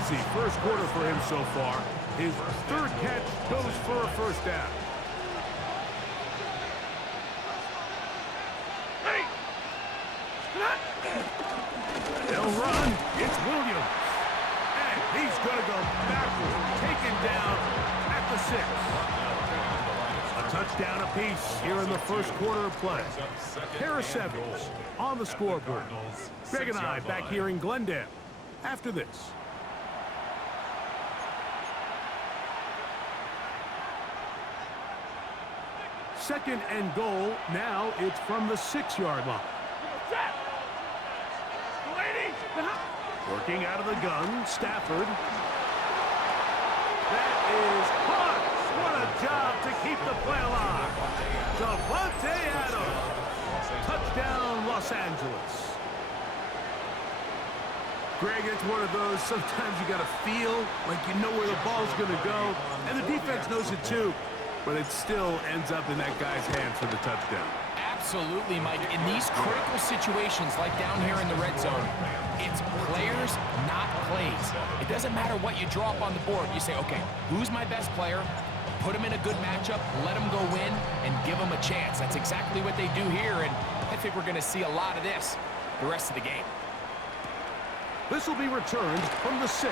busy first quarter for him so far. His third catch goes for a first down. They'll run. It's Williams. And he's going to go backward. Taken down at the 6. A touchdown apiece here in the first quarter of play. Pair of sevens on the scoreboard. Greg and I back here in Glendale after this. Second and goal. Now it's from the 6-yard line. Working out of the gun, Stafford. That is caught. What a job to keep the play alive. Davante Adams. Touchdown, Los Angeles. Greg, it's one of those, sometimes you got to feel like you know where the ball's going to go, and the defense knows it too, but it still ends up in that guy's hands for the touchdown. Absolutely, Mike. In these critical situations, like down here in the red zone, it's players, not plays. It doesn't matter what you draw up on the board. You say, okay, who's my best player? Put him in a good matchup, let him go win, and give him a chance. That's exactly what they do here, and I think we're going to see a lot of this the rest of the game. This will be returned from the 6.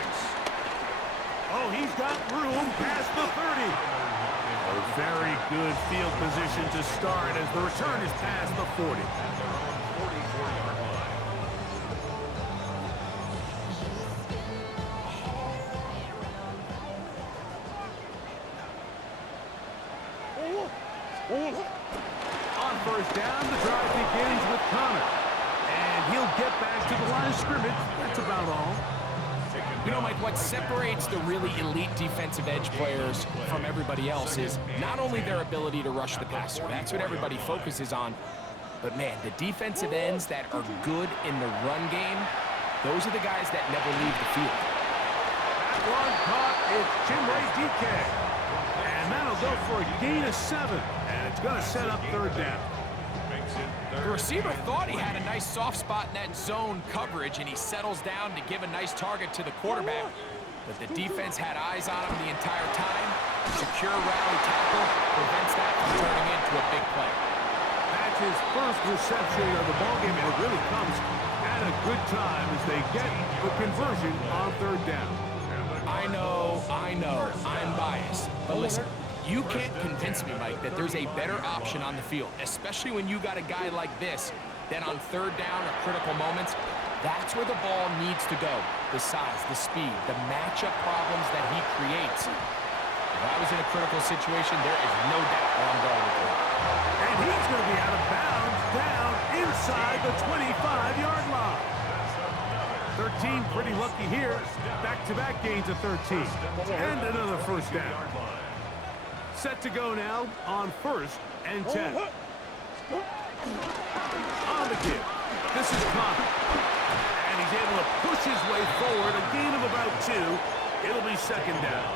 Oh, he's got room past the 30. A very good field position to start as the return is past the 40. On first down, the drive begins with Connor. And he'll get back to the line of scrimmage. That's about all. You know, Mike, what separates the really elite defensive edge players from everybody else is not only their ability to rush the passer. That's what everybody focuses on. But, man, the defensive ends that are good in the run game, those are the guys that never leave the field. That one caught is Chimway DK. And that'll go for a gain of 7. And it's going to set up third down. The receiver thought he had a nice soft spot in that zone coverage, and he settles down to give a nice target to the quarterback. But the defense had eyes on him the entire time. Secure rally tackle prevents that from turning into a big play. That's his first reception of the ballgame, and it really comes at a good time as they get the conversion on third down. I know, I'm biased. But listen, you can't convince me, Mike, that there's a better option on the field, especially when you got a guy like this, that on third down or critical moments, that's where the ball needs to go. The size, the speed, the matchup problems that he creates. If I was in a critical situation, there is no doubt where I'm going with that. And he's going to be out of bounds down inside the 25-yard line. 13 pretty lucky here. Back-to-back gains of 13. And another first down. Set to go now on first and 10. On the give. This is Connor. And he's able to push his way forward. A gain of about 2. It'll be second down.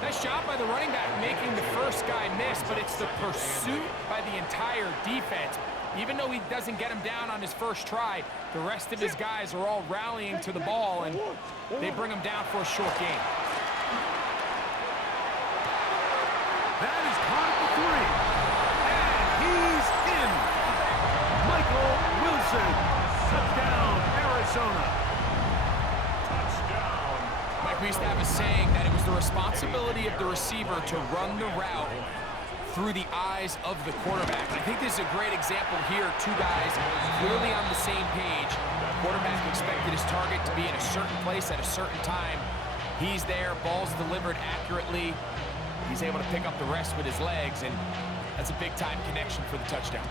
Nice job by the running back making the first guy miss, but it's the pursuit by the entire defense. Even though he doesn't get him down on his first try, the rest of his guys are all rallying to the ball, and they bring him down for a short gain. That is caught at the 3. And he's in. Michael Wilson. Touchdown, Arizona. Touchdown. Mike, we used to have a saying that it was the responsibility of the receiver to run the route through the eyes of the quarterback. And I think this is a great example here. Two guys clearly on the same page. Quarterback expected his target to be in a certain place at a certain time. He's there, ball's delivered accurately. He's able to pick up the rest with his legs, and that's a big-time connection for the touchdown.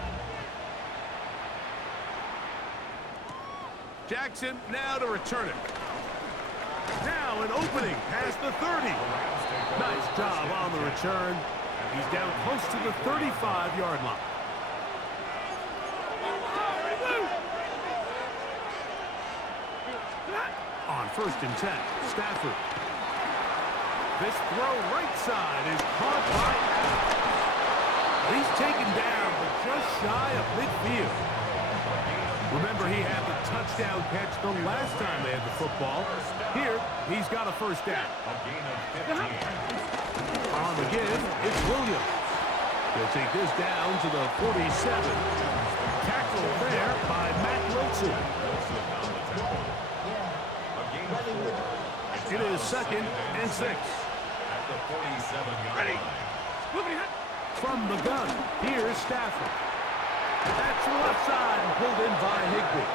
Jackson now to return it. Now an opening past the 30. Nice job on the return. He's down close to the 35-yard line. On first and 10, Stafford. This throw right side is caught by Adams. He's taken down, but just shy of midfield. Remember, he had the touchdown catch the last time they had the football. Here, he's got a first down. On the give, it's Williams. He'll take this down to the 47. Tackle there by Matt Wilson. It is 2nd and 6. Ready. From the gun, here's Stafford. That's the left side and pulled in by Higbee.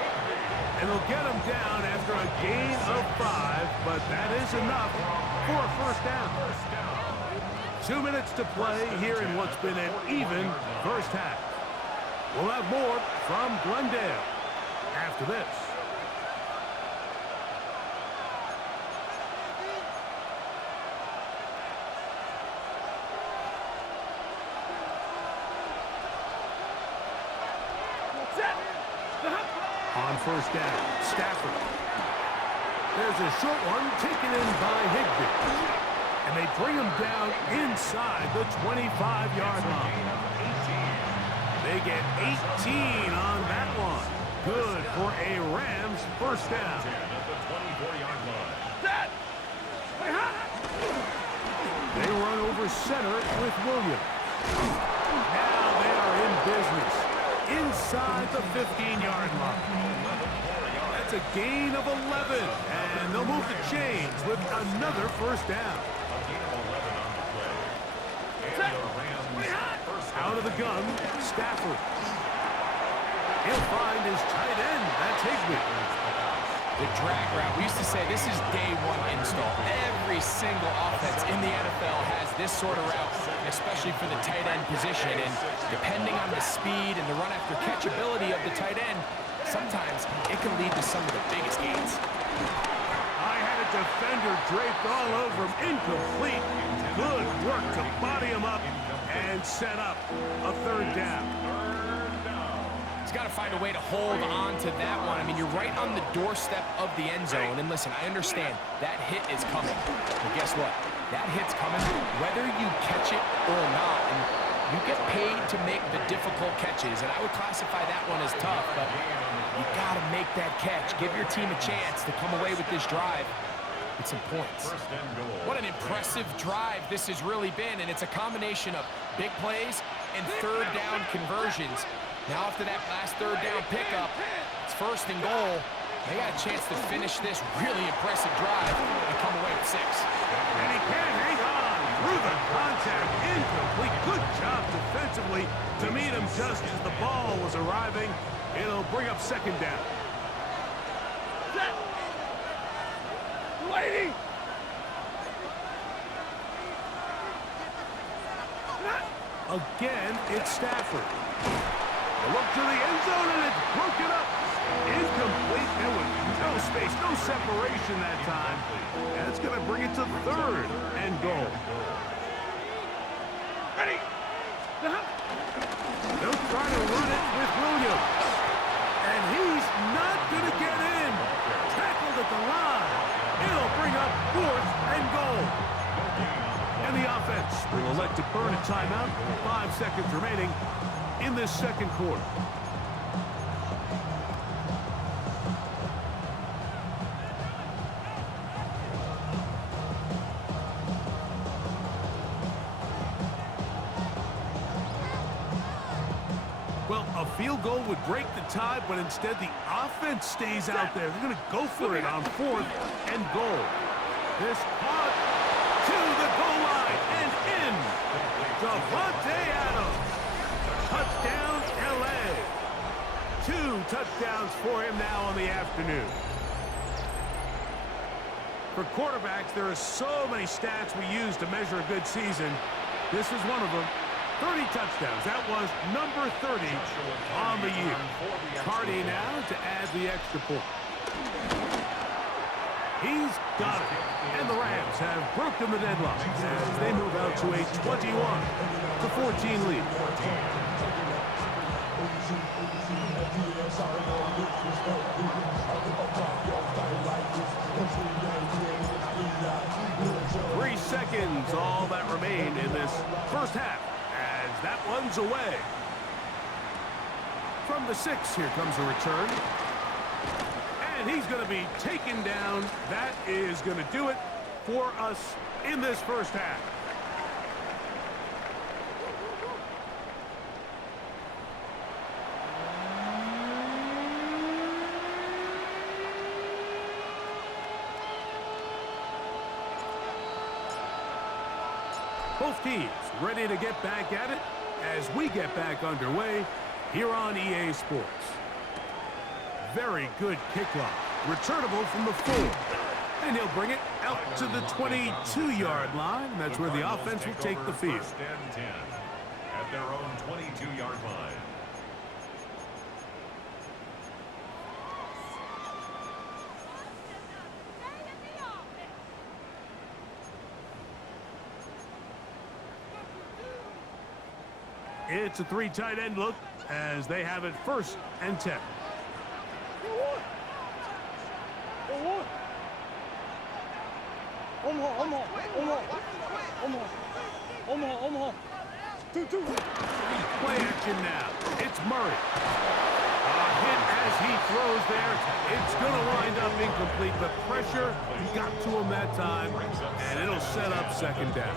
And they'll get him down after a gain of 5, but that is enough for a first down. 2 minutes to play here in what's been an even first half. We'll have more from Glendale after this. On first down, Stafford. There's a short one taken in by Higbee. And they bring him down inside the 25-yard line. They get 18 on that one. Good for a Rams first down. They run over center with Williams. Now they are in business inside the 15-yard line. That's a gain of 11, and they'll move the chains with another first down. Out of the gun, Stafford. He'll find his tight end. That's Higbee. The drag route. We used to say this is day one install. Every single offense in the NFL has this sort of route, especially for the tight end position. And depending on the speed and the run after catch ability of the tight end, sometimes it can lead to some of the biggest gains. I had a defender draped all over him. Incomplete. Good work to body him up and set up a third down. He's got to find a way to hold on to that one. I mean, you're right on the doorstep of the end zone. And listen, I understand that hit is coming. But guess what? That hit's coming whether you catch it or not. And you get paid to make the difficult catches. And I would classify that one as tough. But you got to make that catch. Give your team a chance to come away with this drive with some points. What an impressive drive this has really been. And it's a combination of big plays and third down conversions. Now after that last third down pickup, it's 1st and goal. They got a chance to finish this really impressive drive and come away with 6. And he can't hang on through the contact. Incomplete. Good job defensively to meet him just as the ball was arriving. It'll bring up 2nd down. Lady! Again, it's Stafford. Look to the end zone, and it's broken up. Incomplete. There was no space, no separation that time. And it's going to bring it to 3rd and goal. Ready. They'll try to run it with Williams. And he's not going to get in. Tackled at the line. It'll bring up 4th and goal. And the offense will elect to burn a timeout. 5 seconds remaining in this second quarter. Well, a field goal would break the tie, but instead the offense stays out there. They're going to go for it on 4th and goal. This caught to the goal line and in. Davante Adams. Touchdown, L.A. 2 touchdowns for him now on the afternoon. For quarterbacks, there are so many stats we use to measure a good season. This is one of them. 30 touchdowns. That was number 30 on the year. Cardi now to add the extra point. He's got it. And the Rams have broken the deadlock as they move out to a 21-14 lead. Three seconds, all that remained in this first half as that one's away. From the 6, here comes a return. And he's going to be taken down. That is going to do it for us in this first half. Both teams ready to get back at it as we get back underway here on EA Sports. Very good kickoff. Returnable from the 4. And he'll bring it out to the 22-yard line. That's where the offense will take the field. First and 10 at their own 22-yard line. It's a 3 tight end look as they have it 1st and 10. Play action now. It's Murray. A hit as he throws there. It's going to wind up incomplete. The pressure got to him that time, and it'll set up 2nd down.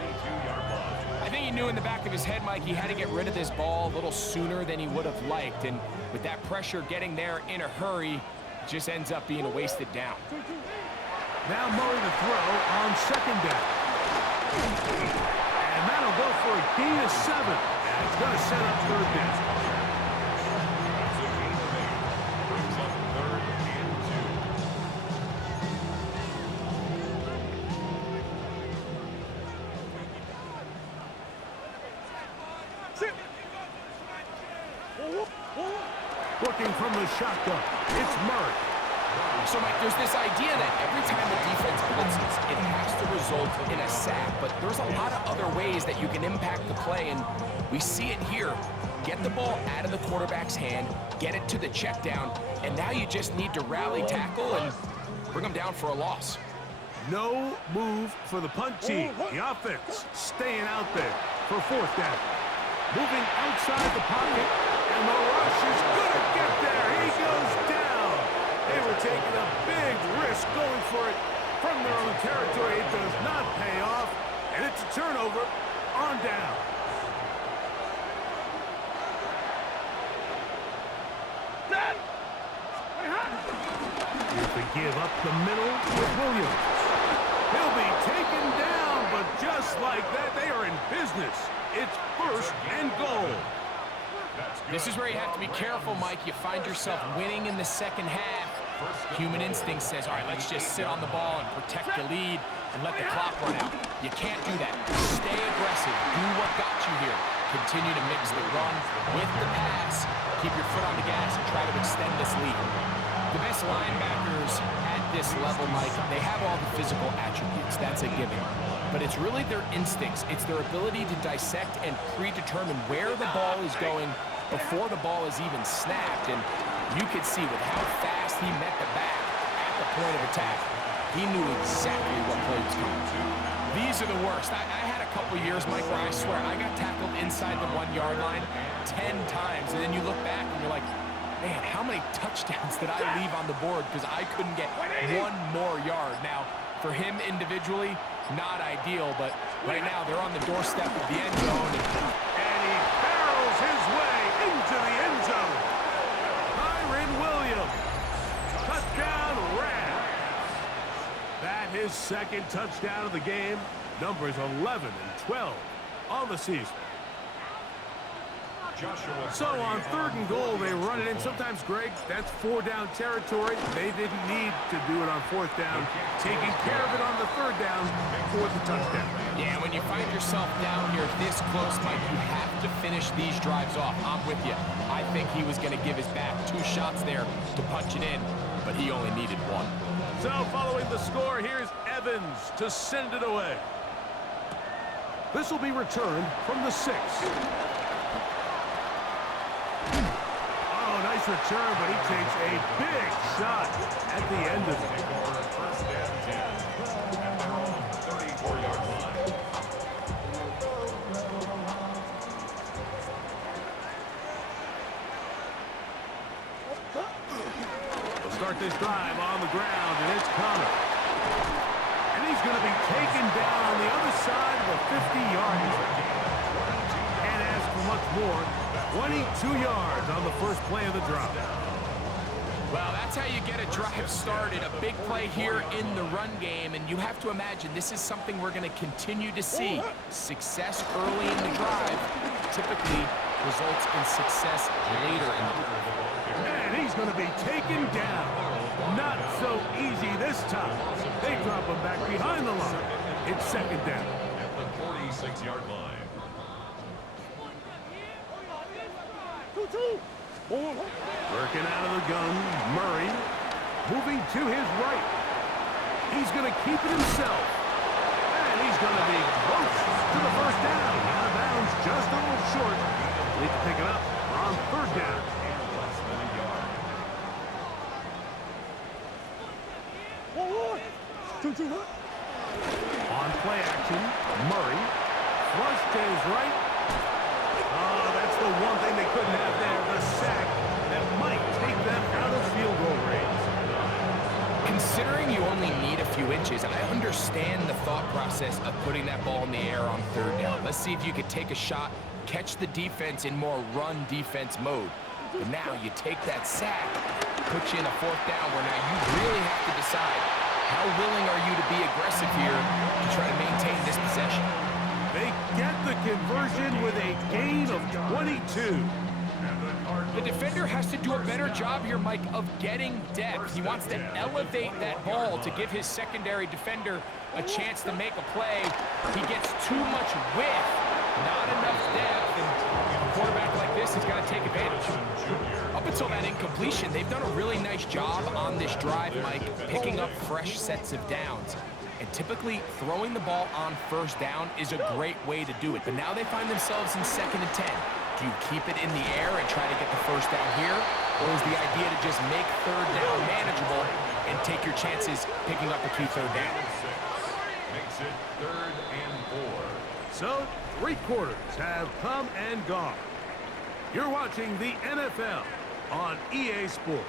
I think he knew in the back of his head, Mike, he had to get rid of this ball a little sooner than he would have liked. And with that pressure getting there in a hurry, it just ends up being a wasted down. Now Murray to throw on 2nd down. And that'll go for a gain of 7. And it's going to set up 3rd down. Looking from the shotgun, it's Murray. So, Mike, there's this idea that every time the defense blitzes, it has to result in a sack. But there's a lot of other ways that you can impact the play, and we see it here. Get the ball out of the quarterback's hand, get it to the check down, and now you just need to rally tackle and bring them down for a loss. No move for the punt team. The offense staying out there for 4th down. Moving outside the pocket, and the rush is going to get there. He goes down. They were taking a big risk going for it from their own territory. It does not pay off, and it's a turnover on down. Here's the give up the middle with Williams. He'll be taken down, but just like that, they are in business. It's 1st and goal. This is where you have to be careful, Mike. You find yourself winning in the 2nd half. Human instinct says, all right, let's just sit on the ball and protect the lead and let the clock run out. You can't do that. Stay aggressive. Do what got you here. Continue to mix the run with the pass. Keep your foot on the gas and try to extend this lead. The best linebackers at this level, Mike, they have all the physical attributes. That's a given. But it's really their instincts. It's their ability to dissect and predetermine where the ball is going before the ball is even snapped. And you could see with how fast he met the back at the point of attack, he knew exactly what play was coming. These are the worst. I had a couple years, Mike, where I swear I got tackled inside the 1-yard line 10 times. And then you look back and you're like, man, how many touchdowns did I leave on the board because I couldn't get 1 more yard? Now, for him individually, not ideal, but right now they're on the doorstep of the end zone. And he barrels his way into the end zone. Kyron Williams, touchdown Rams. That his 2nd touchdown of the game. Numbers 11 and 12 on the season. So on 3rd and goal, they run it in. Sometimes, Greg, that's 4-down territory. They didn't need to do it on 4th down. Taking care of it on the 3rd down for the touchdown. Yeah, when you find yourself down here this close, Mike, you have to finish these drives off. I'm with you. I think he was going to give his back 2 shots there to punch it in, but he only needed 1. So following the score, here's Evans to send it away. This will be returned from the 6. Oh, nice return, but he takes a big shot at the end of it. First and 10 at their own 34-yard line. start this drive on the ground, and it's Connor. And he's going to be taken down on the other side of the 50-yard line. Can't ask for much more. 22 yards on the first play of the drive. Well, that's how you get a drive started. A big play here in the run game, and you have to imagine this is something we're going to continue to see. Success early in the drive typically results in success later in the drive. And he's going to be taken down. Not so easy this time. They drop him back behind the line. It's second down. At the 46-yard line. Working out of the gun, Murray. Moving to his right. He's going to keep it himself. And he's going to be close to the first down. Out of bounds, just a little short. Need to pick it up on third down. Less than a yard. On play action, Murray. Flush to his right. Oh, that's the one thing they couldn't have there. The sack that might take them out of field goal range. Considering you only need a few inches, I understand the thought process of putting that ball in the air on third down. Let's see if you could take a shot, catch the defense in more run defense mode. But now you take that sack, put you in a fourth down where now you really have to decide how willing are you to be aggressive here to try to maintain this possession. They get the conversion with a gain of 22. The defender has to do a better job here, Mike, of getting depth. He wants to elevate that ball to give his secondary defender a chance to make a play. He gets too much width, not enough depth, and a quarterback like this has got to take advantage. Up until that incompletion, they've done a really nice job on this drive, Mike, picking up fresh sets of downs. And typically, throwing the ball on first down is a great way to do it. But now they find themselves in 2nd and 10. Do you keep it in the air and try to get the first down here? Or is the idea to just make third down manageable and take your chances picking up a key third down? Makes it 3rd and 4. So, 3 quarters have come and gone. You're watching the NFL on EA Sports.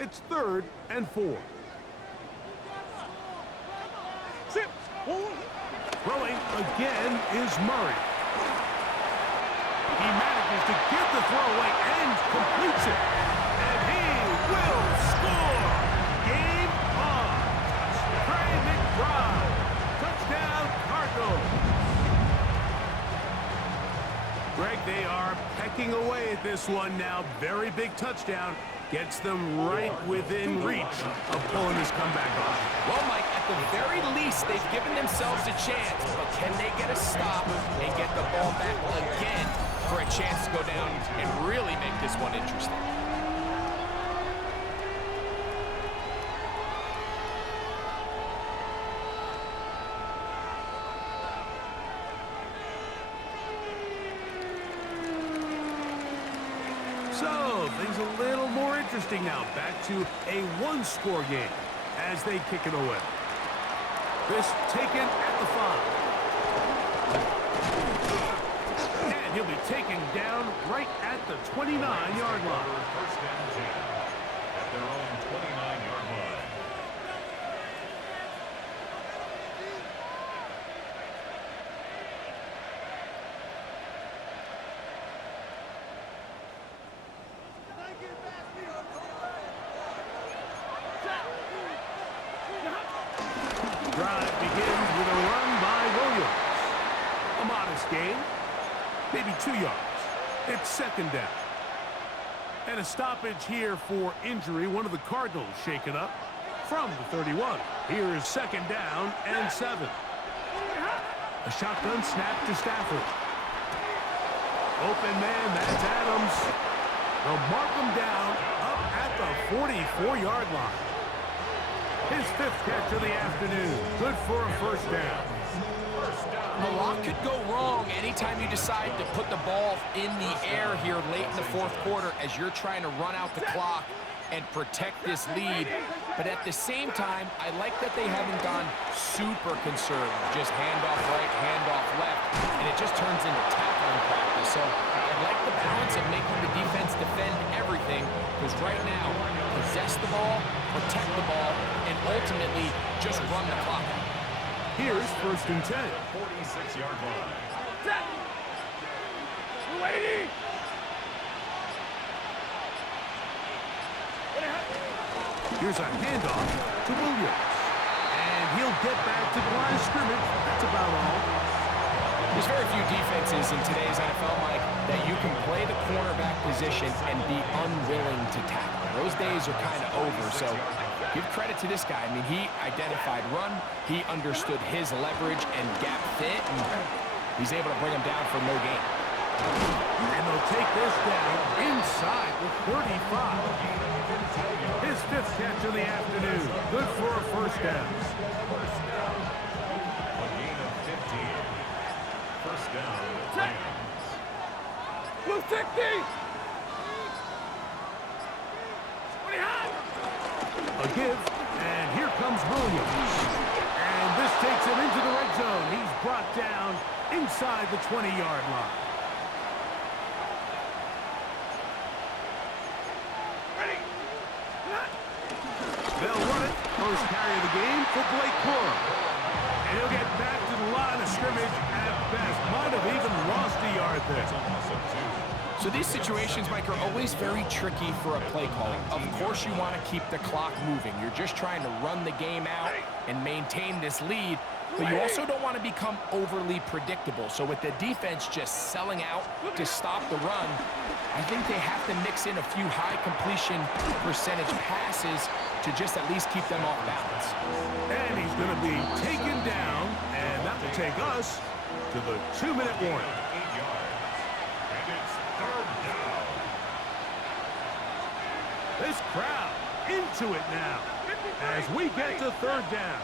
It's 3rd and 4. Throwing again is Murray. He manages to get the throw away and completes it. And he will score. Game on. Trey McBride. Touchdown, Cardinals. Greg, they are pecking away at this one now. Very big touchdown. Gets them right within reach of pulling this comeback off. Well, Mike, at the very least, they've given themselves a chance, but can they get a stop and get the ball back again for a chance to go down and really make this one interesting? So, things a little more interesting now. Back to a one-score game as they kick it away. This taken at the 5. And he'll be taken down right at the 29-yard line. First down, 10 at their own 29-yard line. Drive begins with a run by Williams. A modest gain, maybe 2 yards. It's second down. And a stoppage here for injury. One of the Cardinals shaken up from the 31. Here is second down and 7. A shotgun snap to Stafford. Open man, that's Adams. They'll mark him down up at the 44-yard line. His 5th catch of the afternoon. Good for a first down. A lot could go wrong anytime you decide to put the ball in the air here late in the 4th quarter as you're trying to run out the clock and protect this lead. But at the same time, I like that they haven't gone super conservative. Just handoff right, handoff left, and it just turns into tackling practice. So I like the balance of making the defense defend everything, because right now, possess the ball, protect the ball, and ultimately just run the clock out. Here's 1st and 10. 46-yard line. Set. Waiting. Here's a handoff to Williams. And he'll get back to the line of scrimmage. That's about all. There's very few defenses in today's NFL, Mike, that you can play the cornerback position and be unwilling to tackle. Those days are kind of over, so give credit to this guy. I mean, he identified run, he understood his leverage and gap fit, and he's able to bring him down for no gain. And they'll take this down inside the 35. His 5th catch of the afternoon. Good for a first down. First down. A gain of 15. First down. Rams. Blue 60. A give, and here comes Williams. And this takes him into the red zone. He's brought down inside the 20-yard line. They'll run it. First carry of the game for Blake Corum. And he'll get back to the line of scrimmage at best. Might have even lost a yard there. So these situations, Mike, are always very tricky for a play caller. Of course you want to keep the clock moving. You're just trying to run the game out and maintain this lead. But you also don't want to become overly predictable. So with the defense just selling out to stop the run, I think they have to mix in a few high completion percentage passes to just at least keep them off balance. And he's going to be taken down, and that will take us to the 2-minute warning. 8 yards. And it's third down. This crowd into it now as we get to third down.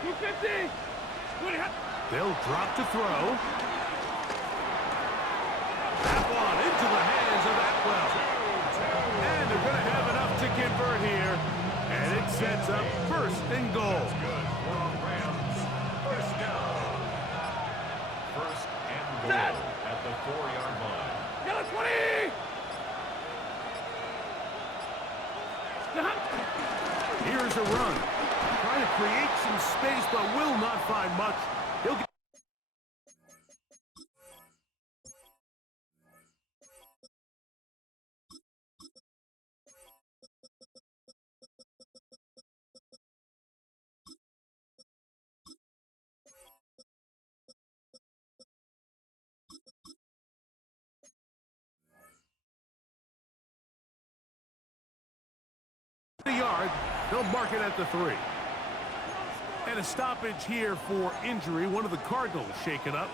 250. They'll drop to throw. That one into the hands of Atwell. And they're going to have enough to convert here. And it sets up 1st and goal. Good for Rams. First down. First and goal at the 4-yard line. Got a 20. Here's a run. Trying to create some space, but will not find much. He'll get the yard. They'll mark it at the 3. And a stoppage here for injury. One of the Cardinals shaken up.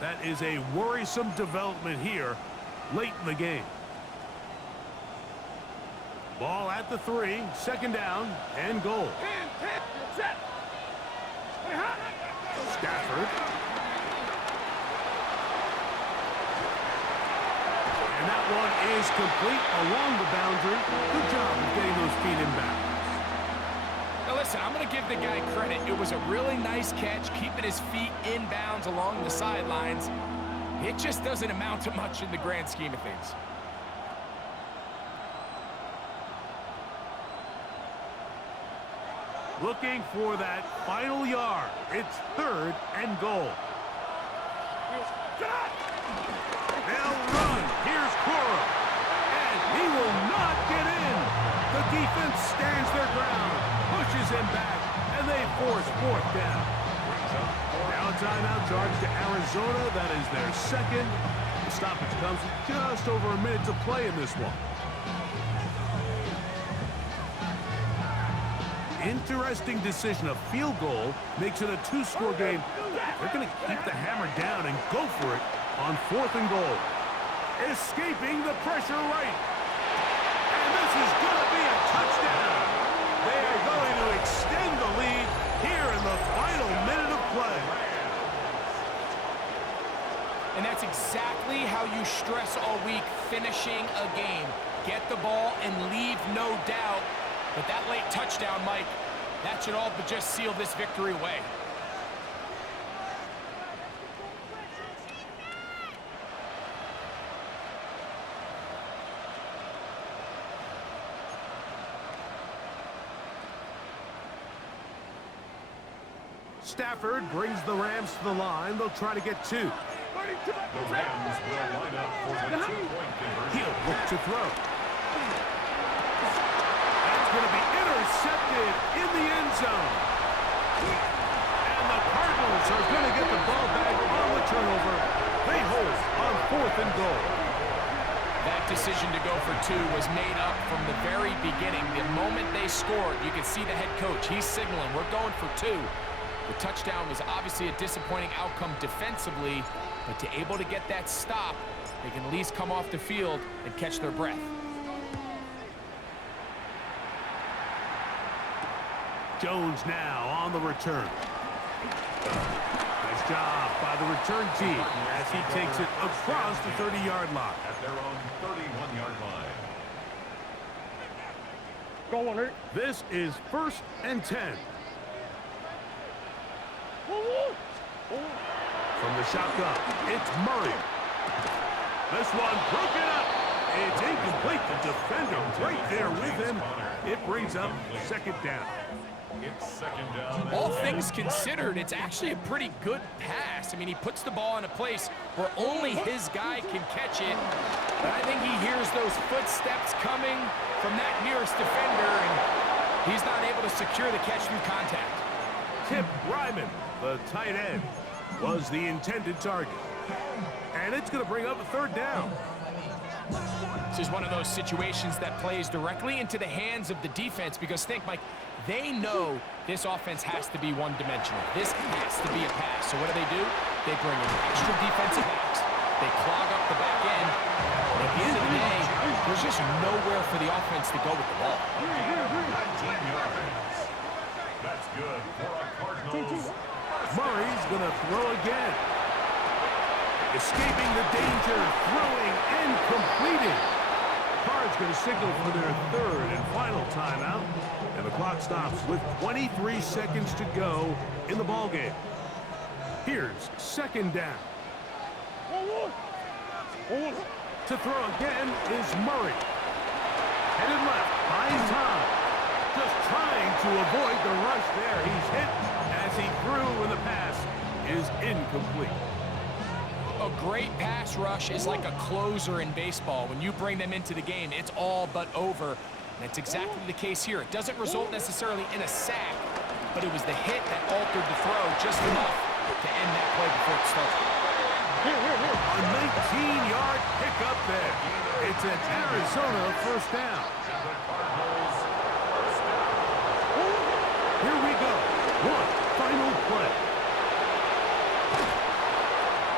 That is a worrisome development here late in the game. Ball at the 3. Second down and goal. Stafford. And that one is complete along the boundary. Good job of getting those feet in bounds. Now listen, I'm going to give the guy credit. It was a really nice catch, keeping his feet in bounds along the sidelines. It just doesn't amount to much in the grand scheme of things. Looking for that final yard. It's 3rd and goal. They'll run. Here's Corum. And he will not get in. The defense stands their ground, pushes him back, and they force 4th down. Now a timeout charge to Arizona. That is their 2nd. The stoppage comes with just over a minute to play in this one. Interesting decision. A field goal makes it a two-score game. They're going to keep the hammer down and go for it on 4th and goal. Escaping the pressure right. And this is going to be a touchdown. They are going to extend the lead here in the final minute of play. And that's exactly how you stress all week, finishing a game. Get the ball and leave no doubt. But that late touchdown, Mike, that should all but just seal this victory away. Stafford brings the Rams to the line. They'll try to get 2. The Rams will line up for the 2-point conversion. He'll look to throw. That's going to be intercepted in the end zone. And the Cardinals are going to get the ball back on the turnover. They hold on 4th and goal. That decision to go for 2 was made up from the very beginning. The moment they scored, you could see the head coach. He's signaling, we're going for 2. The touchdown was obviously a disappointing outcome defensively, but to able to get that stop, they can at least come off the field and catch their breath. Jones now on the return. Nice job by the return team as he takes it across the 30-yard line. At their own 31-yard line. Go on, this is 1st and 10. From the shotgun, it's Murray. This one broken up. It's incomplete. The defender right there with him. It brings up 2nd down. It's 2nd down. All things considered, it's actually a pretty good pass. I mean, he puts the ball in a place where only his guy can catch it. But I think he hears those footsteps coming from that nearest defender, and he's not able to secure the catch through contact. Tip Ryman, the tight end, was the intended target. And it's going to bring up a 3rd down. This is one of those situations that plays directly into the hands of the defense because think, Mike, they know this offense has to be one-dimensional. This has to be a pass. So what do? They bring in extra defensive backs. They clog up the back end. And at the end of the day, there's just nowhere for the offense to go with the ball. 19 yards. That's good for a Cardinals. Murray's going to throw again. Escaping the danger, throwing and completing. Card's going to signal for their 3rd and final timeout. And the clock stops with 23 seconds to go in the ballgame. Here's 2nd down. To throw again is Murray. Headed left, finds time. Just trying to avoid the rush there. He's hit as he threw, and the pass is incomplete. A great pass rush is like a closer in baseball. When you bring them into the game, it's all but over. And that's exactly the case here. It doesn't result necessarily in a sack, but it was the hit that altered the throw just enough to end that play before it started. A 19-yard pickup there. It's an Arizona 1st down. Here we go. One final play.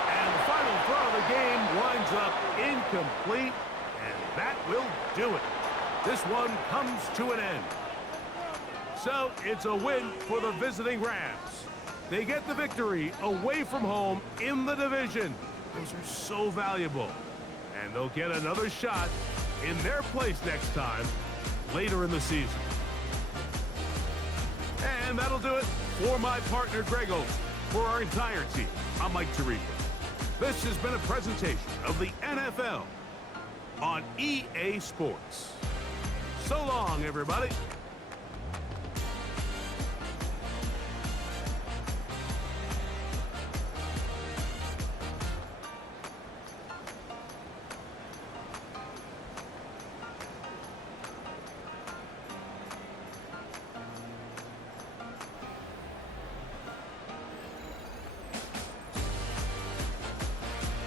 And the final throw of the game winds up incomplete, and that will do it. This one comes to an end. So it's a win for the visiting Rams. They get the victory away from home in the division. Those are so valuable. And they'll get another shot in their place next time later in the season. And that'll do it for my partner, Greg Olson. For our entire team, I'm Mike Tirico. This has been a presentation of the NFL on EA Sports. So long, everybody.